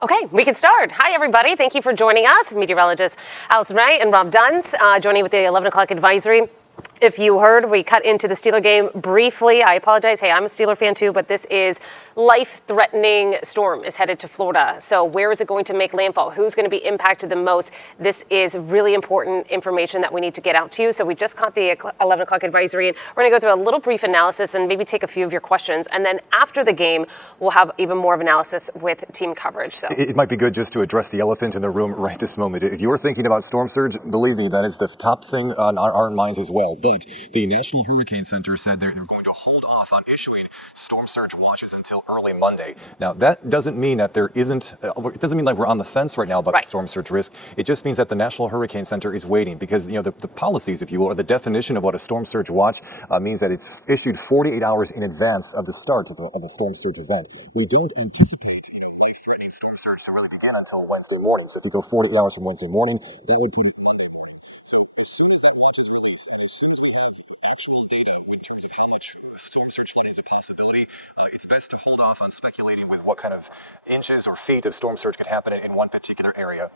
Okay, we can start. Hi, everybody. Thank you for joining us. Meteorologists Allison Ray and Rob Dunn joining with the 11 o'clock advisory. If you heard, we cut into the Steeler game briefly. I apologize. Hey, I'm a Steeler fan too, but this is life-threatening storm is headed to Florida. So where is it going to make landfall? Who's going to be impacted the most? This is really important information that we need to get out to you. So we just caught the 11 o'clock advisory, and we're going to go through a little brief analysis and maybe take a few of your questions. And then after the game, we'll have even more of analysis with team coverage. So it might be good just to address the elephant in the room right this moment. If you're thinking about storm surge, believe me, that is the top thing on our minds as well. But the National Hurricane Center said they're going to hold off on issuing storm surge watches until early Monday. Now, that doesn't mean that there isn't, it doesn't mean like we're on the fence right now about the storm surge risk. It just means that the National Hurricane Center is waiting because, you know, the policies, if you will, or the definition of what a storm surge watch means that it's issued 48 hours in advance of the start of a storm surge event. We don't anticipate, life-threatening storm surge to really begin until Wednesday morning. So if you go 48 hours from Wednesday morning, that would put it Monday morning. So as soon as that watch is released, and as soon as we have actual data in terms of how much storm surge flooding is a possibility, it's best to hold off on speculating with what kind of inches or feet of storm surge could happen in one particular area.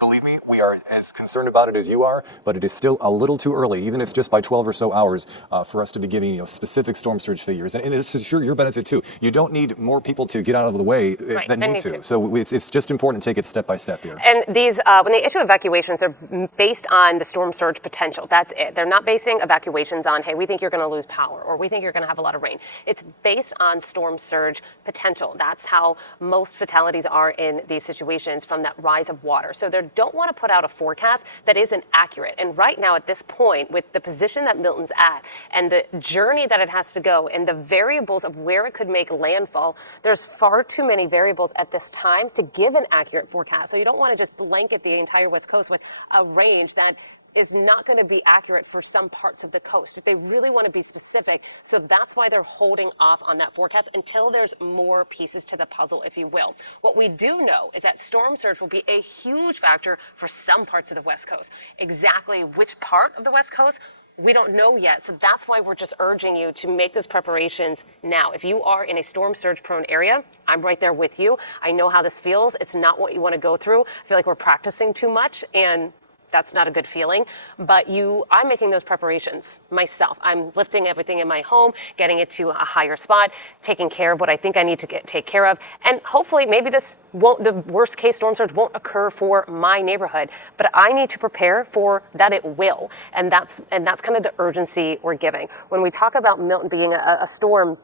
Believe me, we are as concerned about it as you are, but it is still a little too early, even if just by 12 or so hours, for us to be giving specific storm surge figures. And this is for your benefit too. You don't need more people to get out of the way than need to. So it's just important to take it step by step here. And these, when they issue evacuations, they're based on the storm surge potential. That's it. They're not basing evacuations on, hey, we think you're going to lose power or we think you're going to have a lot of rain. It's based on storm surge potential. That's how most fatalities are in these situations, from that rise of water. So they don't want to put out a forecast that isn't accurate. And right now at this point, with the position that Milton's at and the journey that it has to go and the variables of where it could make landfall, there's far too many variables at this time to give an accurate forecast. So you don't want to just blanket the entire West Coast with a range that is not going to be accurate for some parts of the coast. They really want to be specific. So that's why they're holding off on that forecast until there's more pieces to the puzzle, if you will. What we do know is that storm surge will be a huge factor for some parts of the West Coast. Exactly which part of the West Coast, we don't know yet. So that's why we're just urging you to make those preparations now. If you are in a storm surge prone area, I'm right there with you. I know how this feels. It's not what you want to go through. I feel like we're practicing too much, and that's not a good feeling, but I'm making those preparations myself. I'm lifting everything in my home, getting it to a higher spot, taking care of what I think I need to take care of, and hopefully maybe the worst case storm surge won't occur for my neighborhood, but I need to prepare for that it will, and that's kind of the urgency we're giving. When we talk about Milton being a storm,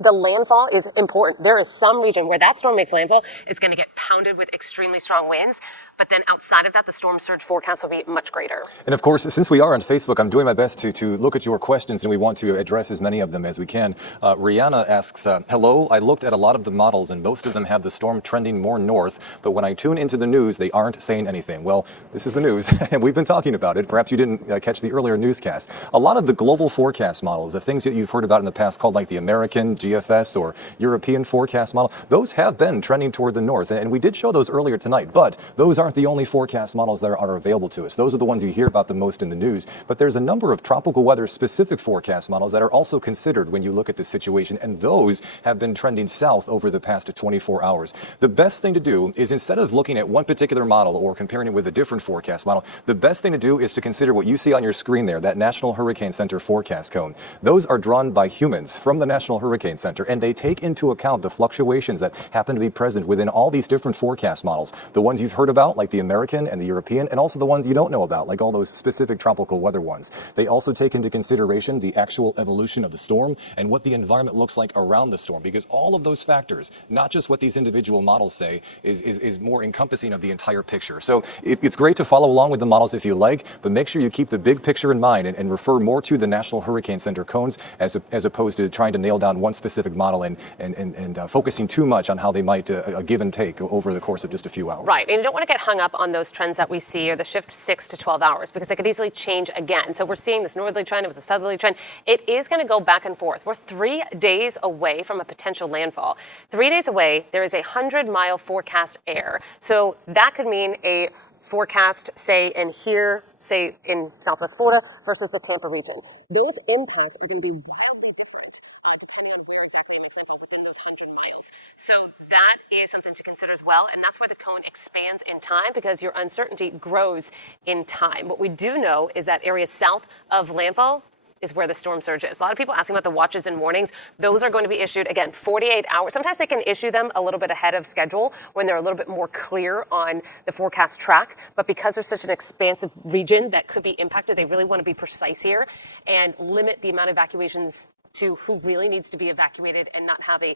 the landfall is important. There is some region where that storm makes landfall, it's going to get pounded with extremely strong winds. But then outside of that, the storm surge forecast will be much greater. And of course, since we are on Facebook, I'm doing my best to look at your questions, and we want to address as many of them as we can. Rihanna asks, hello, I looked at a lot of the models, and most of them have the storm trending more north, but when I tune into the news, they aren't saying anything. Well, this is the news, and we've been talking about it. Perhaps you didn't catch the earlier newscast. A lot of the global forecast models, the things that you've heard about in the past called like the American GFS or European forecast model, those have been trending toward the north, and we did show those earlier tonight, but those aren't the only forecast models that are available to us. Those are the ones you hear about the most in the news, but there's a number of tropical weather specific forecast models that are also considered when you look at this situation, and those have been trending south over the past 24 hours. The best thing to do is, instead of looking at one particular model or comparing it with a different forecast model, the best thing to do is to consider what you see on your screen there, that National Hurricane Center forecast cone. Those are drawn by humans from the National Hurricane Center, and they take into account the fluctuations that happen to be present within all these different forecast models. The ones you've heard about, like the American and the European, and also the ones you don't know about, like all those specific tropical weather ones. They also take into consideration the actual evolution of the storm and what the environment looks like around the storm, because all of those factors, not just what these individual models say, is more encompassing of the entire picture. So it's great to follow along with the models if you like, but make sure you keep the big picture in mind and refer more to the National Hurricane Center cones as opposed to trying to nail down one specific model and focusing too much on how they might give and take over the course of just a few hours. Right, and you don't want to get hung up on those trends that we see, or the shift 6 to 12 hours, because it could easily change again. So we're seeing this northerly trend, it was a southerly trend. It is going to go back and forth. We're 3 days away from a potential landfall. 3 days away, there is a 100-mile forecast air. So that could mean a forecast, say, in here, say, in Southwest Florida versus the Tampa region. Those impacts are going to be wildly different depending on where exactly it makes that within those 100 miles. So that is something to consider. consider as well, and that's where the cone expands in time because your uncertainty grows in time. What we do know is that areas south of landfall is where the storm surge is. A lot of people asking about the watches and warnings. Those are going to be issued, again, 48 hours. Sometimes they can issue them a little bit ahead of schedule when they're a little bit more clear on the forecast track. But because there's such an expansive region that could be impacted, they really want to be precise here and limit the amount of evacuations to who really needs to be evacuated and not have a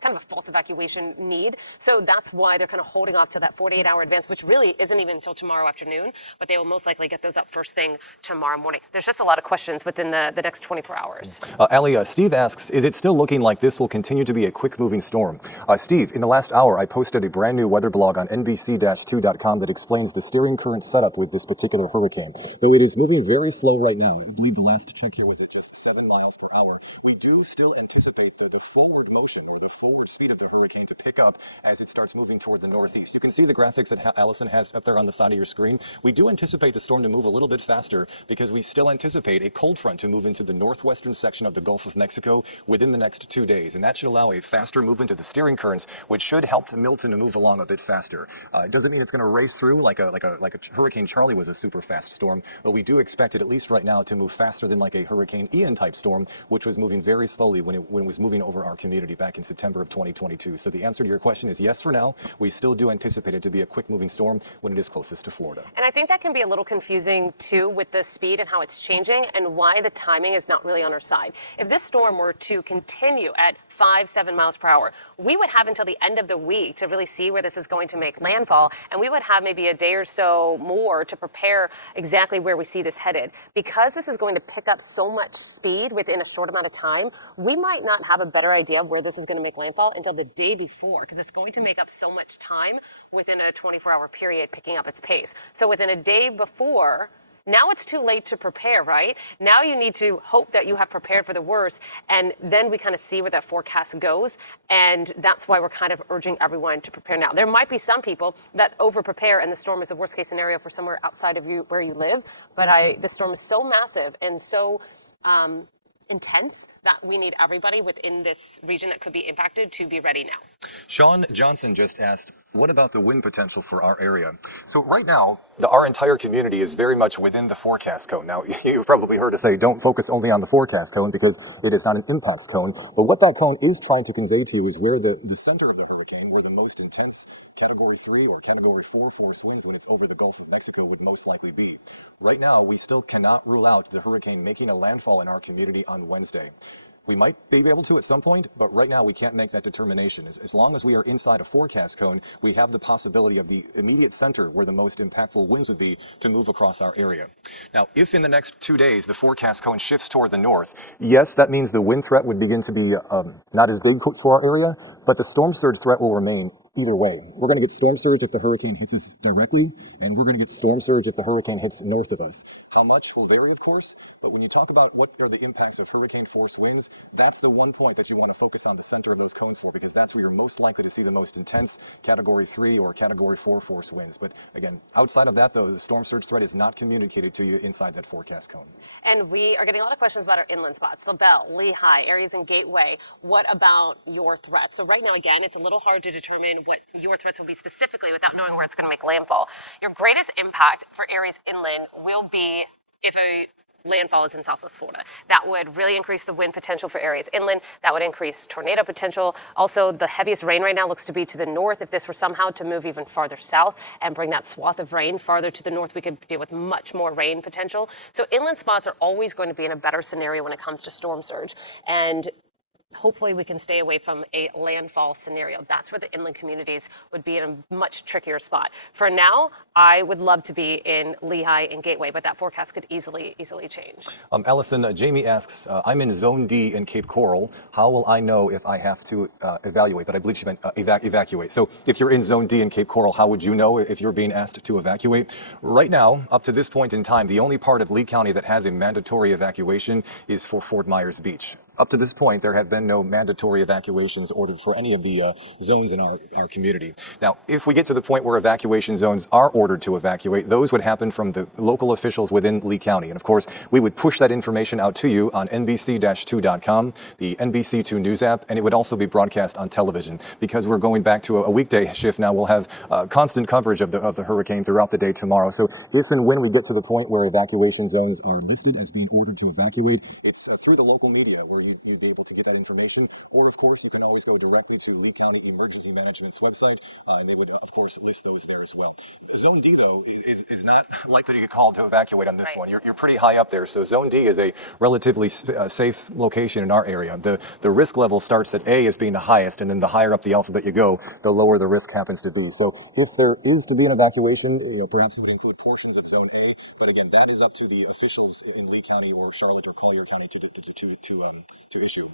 kind of a false evacuation need. So that's why they're kind of holding off to that 48-hour advance, which really isn't even until tomorrow afternoon, but they will most likely get those up first thing tomorrow morning. There's just a lot of questions within the next 24 hours. Ali, Steve asks, is it still looking like this will continue to be a quick-moving storm? Steve, in the last hour, I posted a brand new weather blog on NBC-2.com that explains the steering current setup with this particular hurricane. Though it is moving very slow right now, I believe the last check here was at just 7 miles per hour. We do still anticipate the forward motion or the forward speed of the hurricane to pick up as it starts moving toward the northeast. You can see the graphics that Allison has up there on the side of your screen. We do anticipate the storm to move a little bit faster because we still anticipate a cold front to move into the northwestern section of the Gulf of Mexico within the next 2 days. And that should allow a faster movement of the steering currents, which should help Milton to move along a bit faster. It doesn't mean it's going to race through like a Hurricane Charlie was a super fast storm, but we do expect it, at least right now, to move faster than like a Hurricane Ian type storm, which was moving very slowly when it was moving over our community back in September of 2022. So the answer to your question is yes for now. We still do anticipate it to be a quick moving storm when it is closest to Florida. And I think that can be a little confusing too with the speed and how it's changing and why the timing is not really on our side. If this storm were to continue at 5-7 miles per hour, we would have until the end of the week to really see where this is going to make landfall, and we would have maybe a day or so more to prepare exactly where we see this headed. Because this is going to pick up so much speed within a short amount of time, we might not have a better idea of where this is going to make landfall until the day before, because it's going to make up so much time within a 24-hour period picking up its pace. So within a day before, now it's too late to prepare, right? Now you need to hope that you have prepared for the worst, and then we kind of see where that forecast goes, and that's why we're kind of urging everyone to prepare now. There might be some people that over-prepare, and the storm is a worst-case scenario for somewhere outside of you where you live, but this storm is so massive and so intense that we need everybody within this region that could be impacted to be ready now. Sean Johnson just asked, what about the wind potential for our area? So right now, our entire community is very much within the forecast cone. Now, you've probably heard us say, don't focus only on the forecast cone because it is not an impacts cone. But what that cone is trying to convey to you is where the center of the hurricane, where the most intense Category 3 or Category 4 force winds when it's over the Gulf of Mexico would most likely be. Right now, we still cannot rule out the hurricane making a landfall in our community on Wednesday. We might be able to at some point, but right now we can't make that determination. As long as we are inside a forecast cone, we have the possibility of the immediate center where the most impactful winds would be to move across our area. Now, if in the next 2 days the forecast cone shifts toward the north, yes, that means the wind threat would begin to be not as big for our area, but the storm surge threat will remain either way. We're going to get storm surge if the hurricane hits us directly, and we're going to get storm surge if the hurricane hits north of us. How much will vary, of course, but when you talk about what are the impacts of hurricane force winds, that's the one point that you want to focus on the center of those cones for, because that's where you're most likely to see the most intense Category 3 or Category 4 force winds. But again, outside of that, though, the storm surge threat is not communicated to you inside that forecast cone. And we are getting a lot of questions about our inland spots, LaBelle, Lehigh, areas in Gateway. What about your threats? So right now, again, it's a little hard to determine what your threats will be specifically without knowing where it's going to make landfall. Your greatest impact for areas inland will be if a landfall is in Southwest Florida. That would really increase the wind potential for areas inland. That would increase tornado potential. Also, the heaviest rain right now looks to be to the north. If this were somehow to move even farther south and bring that swath of rain farther to the north, we could deal with much more rain potential. So inland spots are always going to be in a better scenario when it comes to storm surge. And hopefully we can stay away from a landfall scenario. That's where the inland communities would be in a much trickier spot. For now, I would love to be in Lehigh and Gateway, but that forecast could easily change. Allison, Jamie asks, I'm in Zone D in Cape Coral. How will I know if I have to evaluate? But I believe she meant evacuate. So if you're in Zone D in Cape Coral, how would you know if you're being asked to evacuate? Right now, up to this point in time, the only part of Lee County that has a mandatory evacuation is for Fort Myers Beach. up to this point, there have been no mandatory evacuations ordered for any of the zones in our community. Now, if we get to the point where evacuation zones are ordered to evacuate, those would happen from the local officials within Lee County. And of course, we would push that information out to you on NBC-2.com, the NBC2 News app, and it would also be broadcast on television. Because we're going back to a weekday shift now, we'll have constant coverage of the hurricane throughout the day tomorrow. So if and when we get to the point where evacuation zones are listed as being ordered to evacuate, it's through the local media where you'd be able to get that information. Or, of course, you can always go directly to Lee County Emergency Management's website, and they would, of course, list those there as well. Zone D, though, is not likely to get called to evacuate on this one. You're pretty high up there, so Zone D is a relatively safe location in our area. The risk level starts at A as being the highest, and then the higher up the alphabet you go, the lower the risk happens to be. So if there is to be an evacuation, perhaps it would include portions of Zone A, but again, that is up to the officials in Lee County or Charlotte or Collier County to issue.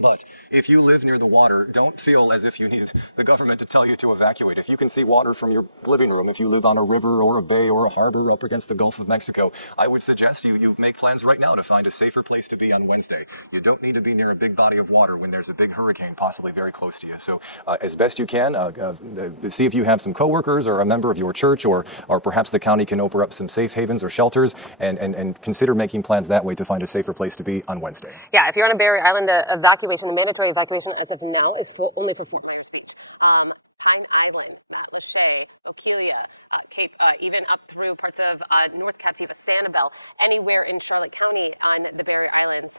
But if you live near the water, don't feel as if you need the government to tell you to evacuate. If you can see water from your living room, if you live on a river or a bay or a harbor up against the Gulf of Mexico, I would suggest you make plans right now to find a safer place to be on Wednesday. You don't need to be near a big body of water when there's a big hurricane possibly very close to you. So as best you can, see if you have some coworkers or a member of your church, or perhaps the county can open up some safe havens or shelters, and consider making plans that way to find a safer place to be on Wednesday. Yeah, if you're on a Barrier Island, the mandatory evacuation as of now is only for Fort Myers Beach. Pine Island, Lachey, Okelia, Cape, even up through parts of North Captiva, Sanibel, anywhere in Charlotte County on the Barrier Islands.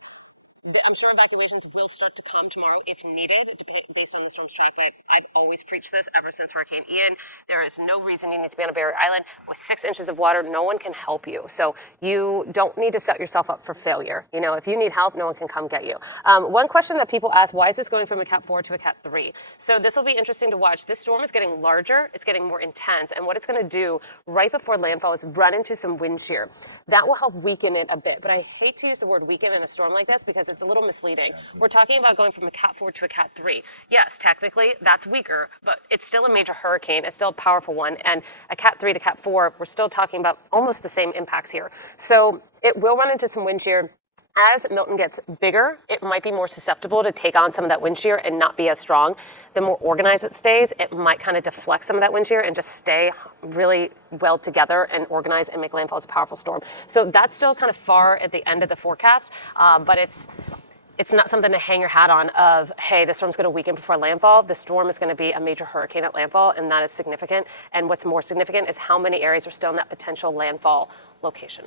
I'm sure evacuations will start to come tomorrow if needed, based on the storm's track, but I've always preached this ever since Hurricane Ian. There is no reason you need to be on a Barrier Island with 6 inches of water. No one can help you. So you don't need to set yourself up for failure. If you need help, no one can come get you. One question that people ask, why is this going from a Cat 4 to a Cat 3? So this will be interesting to watch. This storm is getting larger. It's getting more intense. And what it's going to do right before landfall is run into some wind shear. That will help weaken it a bit. But I hate to use the word weaken in a storm like this because it's a little misleading. We're talking about going from a Cat 4 to a Cat 3. Yes, technically that's weaker, but it's still a major hurricane. It's still a powerful one. And a Cat 3 to Cat 4, we're still talking about almost the same impacts here. So it will run into some wind shear. As Milton gets bigger, it might be more susceptible to take on some of that wind shear and not be as strong. The more organized it stays, it might kind of deflect some of that wind shear and just stay really well together and organized and make landfall as a powerful storm. So that's still kind of far at the end of the forecast, but it's not something to hang your hat on of, hey, the storm's going to weaken before landfall. The storm is going to be a major hurricane at landfall, and that is significant. And what's more significant is how many areas are still in that potential landfall location.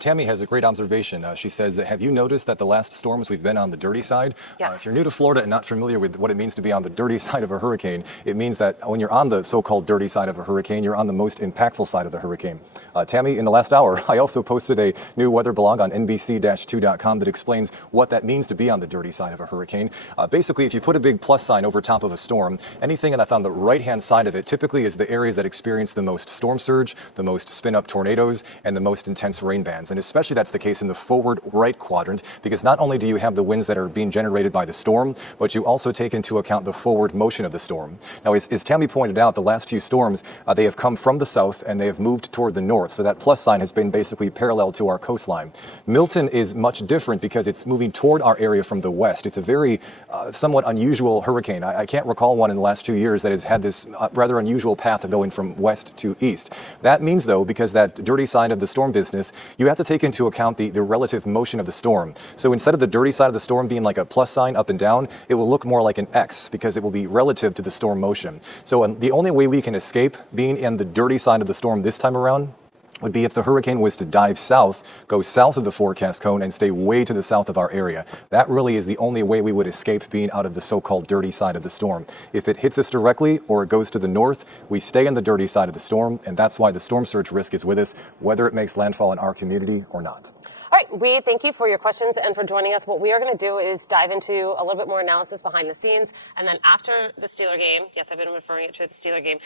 Tammy has a great observation. She says, have you noticed that the last storms we've been on the dirty side? Yes. If you're new to Florida and not familiar with what it means to be on the dirty side of a hurricane, it means that when you're on the so-called dirty side of a hurricane, you're on the most impactful side of the hurricane. Tammy, in the last hour, I also posted a new weather blog on NBC-2.com that explains what that means to be on the dirty side of a hurricane. Basically, if you put a big plus sign over top of a storm, anything that's on the right-hand side of it typically is the areas that experience the most storm surge, the most spin-up tornadoes, and the most intense rain bands. And especially that's the case in the forward right quadrant, because not only do you have the winds that are being generated by the storm, but you also take into account the forward motion of the storm. Now, as Tammy pointed out, the last few storms, they have come from the south and they have moved toward the north. So that plus sign has been basically parallel to our coastline. Milton is much different because it's moving toward our area from the west. It's a very somewhat unusual hurricane. I can't recall one in the last few years that has had this rather unusual path of going from west to east. That means, though, because that dirty side of the storm business, you have to take into account the relative motion of the storm. So instead of the dirty side of the storm being like a plus sign up and down, it will look more like an X because it will be relative to the storm motion. So the only way we can escape being in the dirty side of the storm this time around would be if the hurricane was to dive south, go south of the forecast cone, and stay way to the south of our area. That really is the only way we would escape being out of the so-called dirty side of the storm. If it hits us directly or it goes to the north, we stay in the dirty side of the storm, and that's why the storm surge risk is with us, whether it makes landfall in our community or not. All right, we thank you for your questions and for joining us. What we are going to do is dive into a little bit more analysis behind the scenes. And then after the Steeler game, yes, I've been referring it to the Steeler game,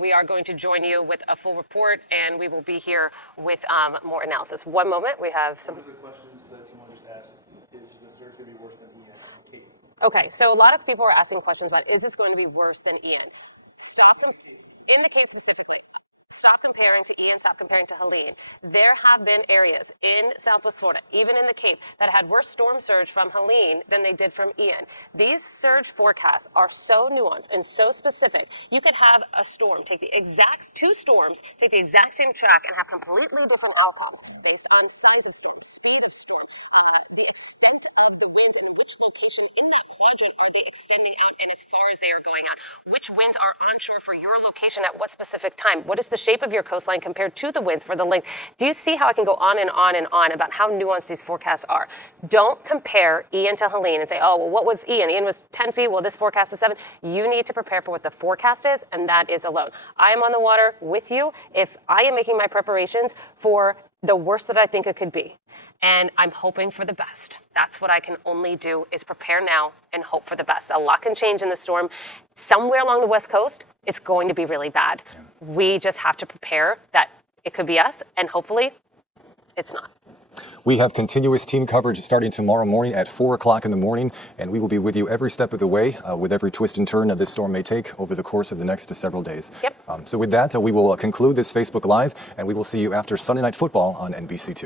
we are going to join you with a full report, and we will be here with more analysis. One moment, we have some. One of the questions that someone just asked is the surge going to be worse than Ian? Okay, so a lot of people are asking questions about, is this going to be worse than Ian? In the case specifically, stop comparing to Ian, stop comparing to Helene. There have been areas in Southwest Florida, even in the Cape, that had worse storm surge from Helene than they did from Ian. These surge forecasts are so nuanced and so specific. You could have a storm, take the exact two storms, take the exact same track, and have completely different outcomes based on size of storm, speed of storm, the extent of the winds, and which location in that quadrant are they extending out and as far as they are going out. Which winds are onshore for your location at what specific time? What is the shape of your coastline compared to the winds for the length? Do you see how I can go on and on and on about how nuanced these forecasts are? Don't compare Ian to Helene and say, oh, well, what was Ian? Ian was 10 feet. Well, this forecast is 7. You need to prepare for what the forecast is, and that is alone. I am on the water with you if I am making my preparations for the worst that I think it could be. And I'm hoping for the best. That's what I can only do, is prepare now and hope for the best. A lot can change in the storm. Somewhere along the West Coast, it's going to be really bad. Yeah. We just have to prepare that it could be us, and hopefully it's not. We have continuous team coverage starting tomorrow morning at 4 o'clock in the morning, and we will be with you every step of the way with every twist and turn that this storm may take over the course of the next several days. Yep. So with that, we will conclude this Facebook Live, and we will see you after Sunday Night Football on NBC2.